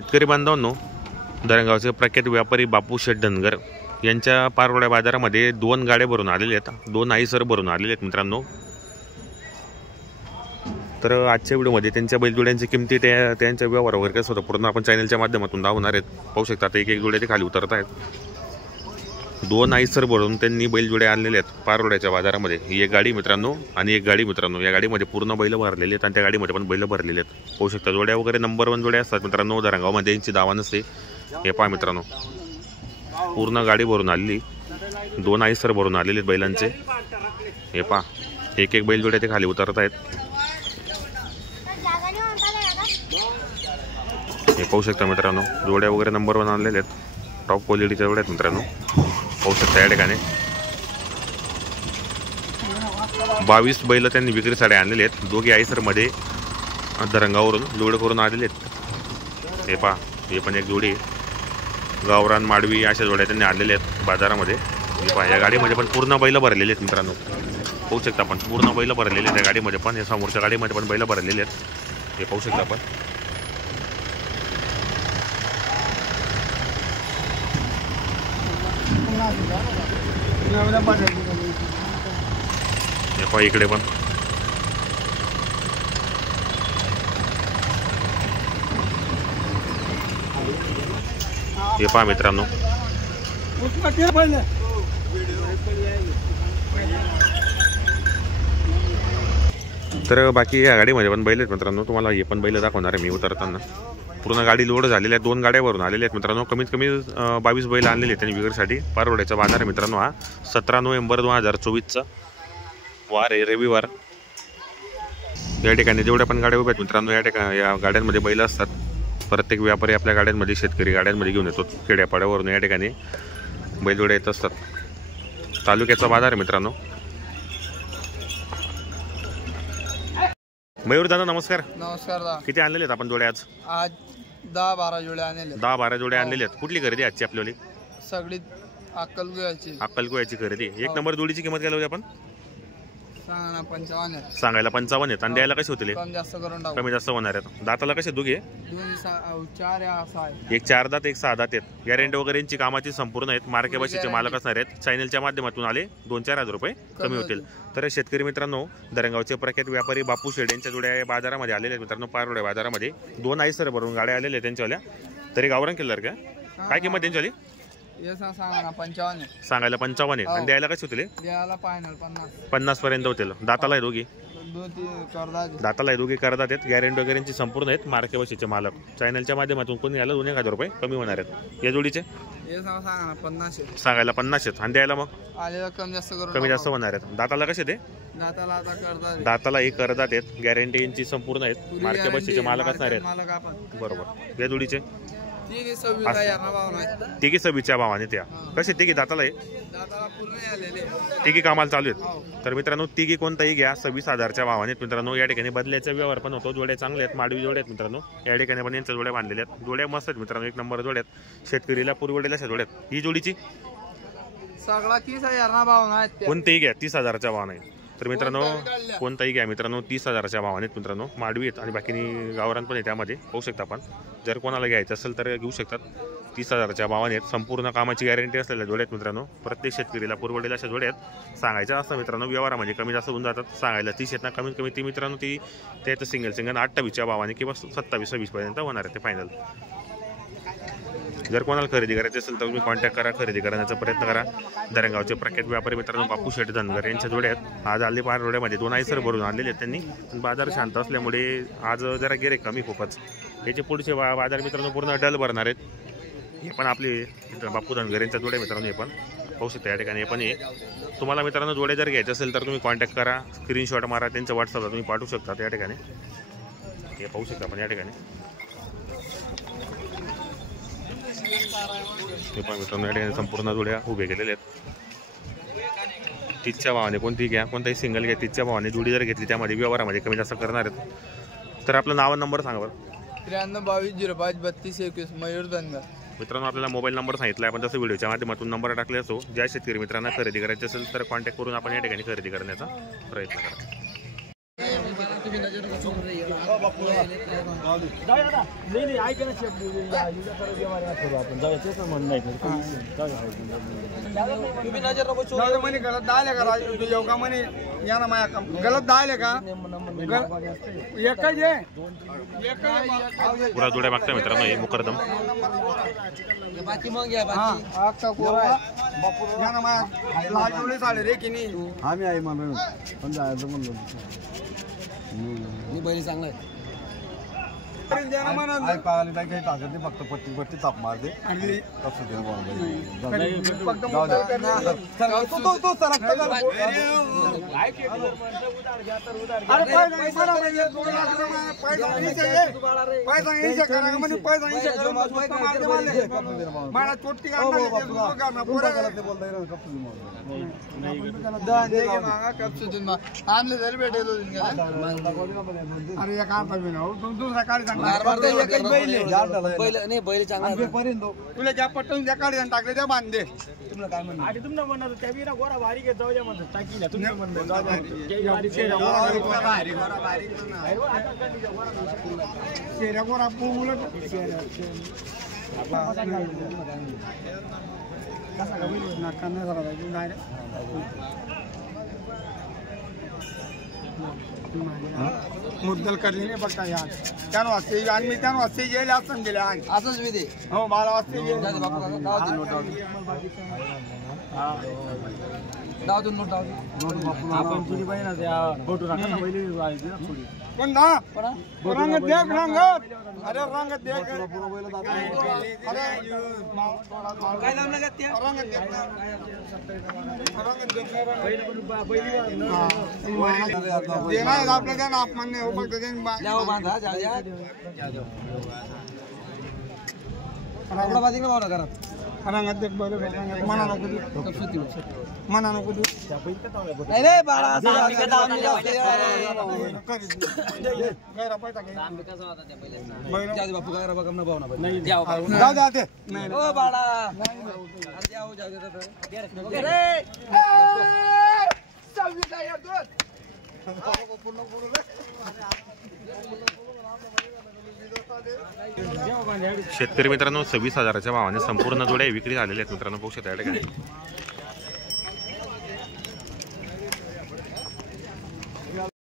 शेतकरी बांधवांनो, धरणगावचे प्रख्यात व्यापारी बापू शेठ धनगर यांच्या पारवड्या बाजारामध्ये 2 गाड्या भरून आलेल्या आहेत, 2 आईसर भरून आलेले आहेत मित्रांनो। तर आजच्या व्हिडिओमध्ये त्यांच्या बैलजोड्यांची किमती, त्यांच्या व्यवहार वगैरे कसं होतं पूर्ण आपण चॅनलच्या माध्यमातून दाखवणार आहेत। पाहू शकता आता एक एक जोड्या ते खाली उतरत आहेत। 2 आईसर भरून त्यांनी बैलजोड्या आणलेल्या आहेत पारवड्याच्या बाजारामध्ये। ही एक गाडी मित्रांनो आणि एक गाडी मित्रांनो, या गाडीमध्ये पूर्ण बैल भरलेले आहेत आणि त्या गाडीमध्ये पण बैल भरलेले आहेत। पाहू शकता जोड्या वगैरे नंबर 1 जोड्या असतात मित्रांनो। धरणगावमध्ये यांची दावा नसते। हे पहा मित्रांनो, पूर्ण गाडी भरून आलेली, 2 आईसर भरून आलेले आहेत बैलांचे। हे पहा एक एक बैलजोड्या ते खाली उतरत आहेत। हे पाहू शकता मित्रांनो, जोड्या वगैरे नंबर 1 आणलेले आहेत, टॉप क्वालिटीच्या जोड्या आहेत मित्रांनो। पाहू शकता या ठिकाणी 22 बैल त्यांनी विक्रीसाठी आणलेले आहेत। दोघे आईसरमध्ये धरणगाववरून लोड करून आलेले आहेत। हे पहा हे पण एक जोडी, गावरान माडवी अशा जोड्या त्यांनी आणलेल्या आहेत बाजारामध्ये। हे पहा या गाडीमध्ये पण पूर्ण बैल भरलेले आहेत मित्रांनो। पाहू शकता आपण पूर्ण बैल भरलेले आहेत या गाडीमध्ये पण। या समोरच्या गाडीमध्ये पण बैल भरलेले आहेत। हे पाहू शकता आपण। हे पहा इकडे पण हे पहा मित्रांनो, तर बाकी या गाडीमध्ये पण बैल आहेत मित्रांनो। तुम्हाला हे पण बैल दाखवणार आहे मी उतरताना। पूर्ण गाडी लोड झालेली आहे, 2 गाड्या भरून आलेल्या आहेत मित्रांनो। कमीत कमी 22 बैल आणलेले आहेत त्यांनी विक्रीसाठी। पारवड्याचा बाजार आहे मित्रांनो हा। 17 नोव्हेंबर 2024चा वार आहे, रविवार। या ठिकाणी जेवढ्या पण गाड्या उभ्या आहेत मित्रांनो, या गाड्यांमध्ये बैल असतात। प्रत्येक व्यापारी आपल्या गाड्यांमध्ये, शेतकरी गाड्यांमध्ये घेऊन येतो खेड्यापाड्यावरून। या ठिकाणी बैलजोड्या येत असतात। तालुक्याचा बाजार आहे मित्रांनो। मयूर दादा नमस्कार। नमस्कार दादा। किती आणलेले आहेत आपण जोड्या आज? आज 10-12 जोड्या आणले। 10-12 जोड्या आणलेल्या आहेत। कुठली खरेदी आजची आपल्याली? सगळी अक्कलकोयाची। अक्कलकोयाची खरेदी। 1 नंबर जोडीची किंमत काय लावली आपण? सांगा ना 55 आहे। सांगायला 55 आहेत आणि द्यायला कसे होतील? कमी जास्त करून टाकू। कमी जास्त होणार आहेत। दाताला कसे दोघे? 4 आहे। एक 4 दात एक 6 दात आहेत। गॅरंटी वगैरेची कामाची संपूर्ण आहेत। मार्के बशीचे मालक असणार आहेत। चॅनलच्या माध्यमातून आले 2-4 हजार रुपये कमी होतील। तर शेतकरी मित्रांनो, धरणगावचे प्रख्यात व्यापारी बापू शेठ यांच्या जोड्या बाजारामध्ये आलेले आहेत मित्रांनो। पारवड्या बाजारामध्ये 2 आईसर भरून गाड्या आलेल्या आहेत त्यांच्यावाल्या। तरी गावरान केलं का? काय किंमत त्यांच्यावाली? सांगा ना 55 आहे। सांगायला 55 आहे आणि द्यायला कसे होतील? द्यायला फायनल 50 पर्यंत होतील। दाताला आहे दोघी? 2-3 करदात। दाताला आहे दोघी करदात आहेत। गॅरंटी वगैरेची संपूर्ण आहेत। मार्के बशीचे मालक। चॅनलच्या माध्यमातून कोणी आलं 2-1 हजार रुपये कमी होणार आहेत। या जोडीचे सांगा ना 50 आहे। सांगायला 50 आहेत आणि द्यायला मग आलेला कमी जास्त होणार आहेत। दाताला कसे ते? दाताला आता करदात। दाताला एक करदात आहेत। गॅरंटी यांची संपूर्ण आहेत। मार्के बशीचे मालक असणार आहेत। बरोबर। या जोडीचे तिघी 26च्या भावाने त्या कसे तिघी दाताला आहे? तिघी कामाला चालू आहेत। तर मित्रांनो तिघी कोणताही घ्या 26,000च्या भावाने मित्रांनो। या ठिकाणी बदल्याचा व्यवहार पण होतो। जोड्या चांगल्या आहेत, माडवी जोड्या आहेत मित्रांनो। या ठिकाणी पण यांच्या जोड्या बांधलेल्या आहेत। जोड्या मस्त आहेत मित्रांनो, 1 नंबर जोड्या आहेत। शेतकरीला पुरवडेल अशा जोड्या आहेत। ही जोडीची सगळा 30,000 भावना कोणतेही घ्या 30,000च्या भावाने। तर मित्रांनो कोणताही घ्या मित्रांनो 30,000च्या भावाने मित्रांनो। माडवी आहेत आणि बाकीनी गावरान पण आहे त्यामध्ये। पाहू शकता आपण। जर कोणाला घ्यायचं असेल तर घेऊ शकतात। 30,000च्या भावाने आहेत। संपूर्ण कामाची गॅरंटी असलेल्या जोड्या आहेत मित्रांनो। प्रत्येक शेतकरीला पुरवडेल अशा जोड्या आहेत। सांगायचं असं मित्रांनो व्यवहारामध्ये कमी जास्त होऊन जातात। सांगायला 30 आहेत ना, कमीत कमी ती मित्रांनो ती त्यात सिंगल 28च्या भावाने किंवा 27-26 पर्यंत होणार आहे ते फायनल। जर कोणाला खरेदी करायची असेल तर तुम्ही कॉन्टॅक्ट करा, खरेदी करण्याचा प्रयत्न करा। धरणगावचे प्रख्यात व्यापारी मित्रांनो बापू शेठ धनगर यांच्या जोड्या आहेत। आज आले पारवड्यामध्ये 2 आईसर भरून आणलेले आहेत त्यांनी। बाजार शांत असल्यामुळे आज जरा गिरे कमी खूपच। याचे पुढचे बाजार मित्रांनो पूर्ण डल भरणार आहेत। हे पण आपले बापू धनगर यांच्या जोड्या मित्रांनो। हे पण पाहू शकता या ठिकाणी। हे पण तुम्हाला मित्रांनो जोड्या जर घ्यायचे असेल तर तुम्ही कॉन्टॅक्ट करा, स्क्रीनशॉट मारा, त्यांच्या व्हॉट्सअपला तुम्ही पाठवू शकता। या ठिकाणी हे पाहू शकता आपण। या ठिकाणी हे पण मित्रांनो या ठिकाणी संपूर्ण जोड्या उभे केलेले आहेत। 30च्या भावाने कोणती घ्या, कोणताही सिंगल घ्या 30च्या भावाने। जोडी जर घेतली त्यामध्ये व्यवहारामध्ये कमी जास्त करणार आहेत। तर आपलं नाव नंबर सांगा बरं। 93-22-05-32-21 मयूर धनगर। मित्रांनो आपल्याला मोबाईल नंबर सांगितला आपण, तसं व्हिडिओच्या माध्यमातून नंबर टाकले असो। ज्या शेतकरी मित्रांना खरेदी करायची असेल तर कॉन्टॅक्ट करून आपण या ठिकाणी खरेदी करण्याचा प्रयत्न करा। म्हणे गलत डाले का योगा म्हणे या ना माया गलत डाले का एकच आहे पुरा जोड्या मागता मित्रांनो हे मुकरदम बाकी मग या बाकी या ना माया लाल जोडे साडे रे की नाही आम्ही आहे म्हणून पण जायचं म्हणलो मी बैल चांगला आहे पाळाली नाही काही टाकत नाही फक्त पट्टी ताप मारते तसं ते आणले तरी भेटेल अरे काय दुसरा काढ बैल चांगला तुला ज्या पटवून त्या काढ टाकले त्या बांधे तुला काय म्हणतो तुमनं म्हणत त्या विना गोरा भारी घेत जाऊ द्या म्हणतात टाकीला तुम्ही शेऱ्या गोरा उलट नाका नाही झाला पाहिजे डायरेक्ट मुद्दल करली नाही बघता या त्यानं वाजते आणि मी त्यानं वाजते गेले असं गेले असंच मी ते हो 12 वाजता आपण तुझी बहीण फोटो पण ना रंगत देख रंगत अरे रंगत देख अरे काय लावलं का त्या रंगत देख देणार आपल्या त्यानं अपमान नाही हो फक्त बांधा रंगत देख बैल मना नको मना नको नाही रे बाळा बापू काय बघा ना भावना जाऊ जाते नाही बाळा शेतकरी मित्रांनो 26,000च्या भावाने संपूर्ण जोड्या विक्री झालेल्या आहेत मित्रांनो. बघू शकता या ठिकाणी